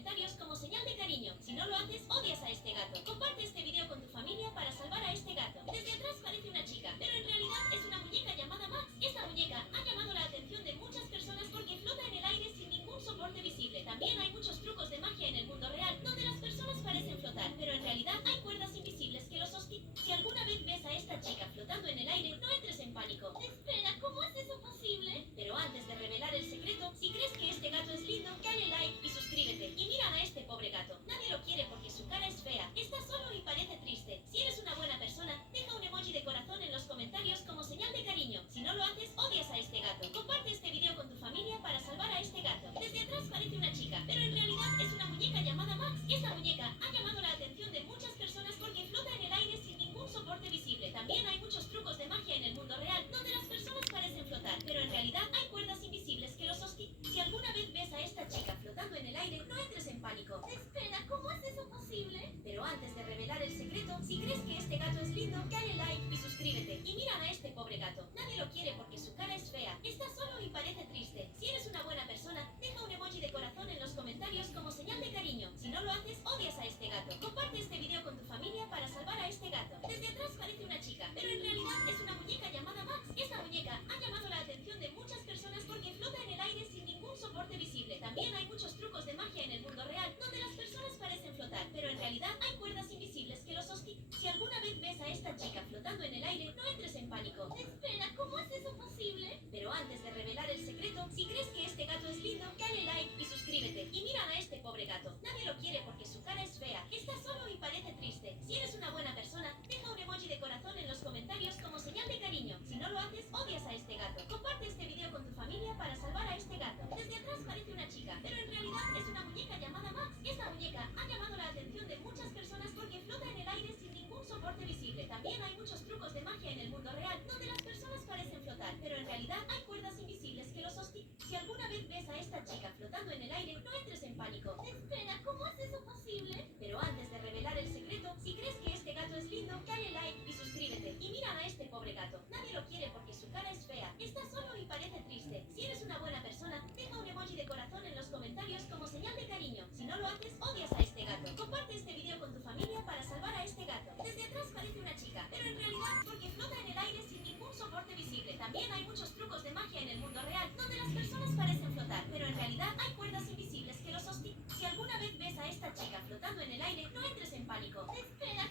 comentarios como señal de cariño. Si no lo haces, odias a este gato. Comparte este video con tu familia para salvar a este gato. Desde atrás parece una chica, pero en realidad es una muñeca llamada Max. Esta muñeca ha llamado la atención de muchas personas porque flota en el aire sin ningún soporte visible. También hay muchos trucos de magia en el mundo real, donde las personas parecen flotar, pero en realidad hay cuerdas invisibles que los sostienen. Si alguna vez ves a esta chica flotando en el aire, no entres en pánico. Espera, ¿cómo es eso posible? Pero antes de revelar el secreto, si crees que este gato es lindo, dale like y suscríbete. Y mira a este pobre gato. Nadie lo quiere porque su cara es fea. Está solo y parece triste. Si eres una buena persona, deja un emoji de corazón en los comentarios como señal de cariño. Si no lo haces, odias a este gato. Comparte este video con tu familia para salvar a este gato. Desde atrás parece una chica, pero en realidad es una muñeca llamada Max. Esta muñeca ha llamado la atención de muchas personas porque flota en el aire sin ningún soporte visible. También hay muchos trucos de magia en el mundo real, donde las personas parecen flotar, pero en realidad hay cuerdas invisibles que los sostienen. Si alguna vez ves a esta chica flotando en el aire, no entres en pánico. Espera, ¿cómo es eso posible? Pero antes de revelar el secreto, si crees que este gato es lindo, dale like y suscríbete. Y mira a este pobre gato. Nadie lo quiere porque su cara es fea. Está solo y parece triste. Si eres una buena persona, deja un emoji de corazón en los comentarios como señal de cariño. Si no lo haces, odias a este gato. Comparte este video con tu familia para salvar a este gato. Desde atrás parece una chica, pero en realidad es una muñeca llamada Max. Esta muñeca ha llamado la atención de muchas personas porque flota en el aire sin ningún soporte visible. También hay muchos trucos de magia en el mundo real, donde las personas parecen flotar, pero en realidad hay cuerdas invisibles que los sostienen. Si alguna vez ves a esta chica flotando en el aire, no entres en pánico. Espera, ¿cómo es eso posible? Pero antes de revelar el secreto, si crees que este gato es lindo, dale like y suscríbete. Y mira a este pobre gato. Nadie lo quiere porque su cara es fea. Está solo y parece triste. Si eres una buena persona, deja un emoji de corazón en los comentarios como señal de cariño. Si no lo haces, odias a este gato. Comparte este video con tu familia para salvar a este gato. Desde atrás parece una chica, pero en realidad es una muñeca llamada Max. Esta muñeca ha llamado la atención de muchas personas porque flota en el aire sin ningún soporte visible. También hay muchos trucos de magia en el mundo real, donde las personas parecen flotar, pero en realidad hay cuerdas invisibles que los sostienen. Si alguna vez ves a esta chica flotando en el aire, no entres en pánico. Espera, ¿cómo es eso posible? Pero antes de revelar el secreto, si crees que este gato es lindo, dale like y suscríbete. Y mira a este pobre gato. Nadie lo quiere porque su cara es fea. Está solo y parece triste. Si eres una buena persona, deja un emoji de corazón en los comentarios como señal de cariño. Si no lo haces, odias a este gato. Comparte este video con tu familia para salvar a este gato. Desde atrás parece una chica, pero en realidad porque flota en el aire sin ningún soporte visible. También hay muchos trucos de magia en el mundo real, donde las personas parecen flotar, pero en realidad hay cuerdas invisibles que los sostienen. Si alguna vez ves a esta chica flotando en el aire, no entres en pánico. Espera,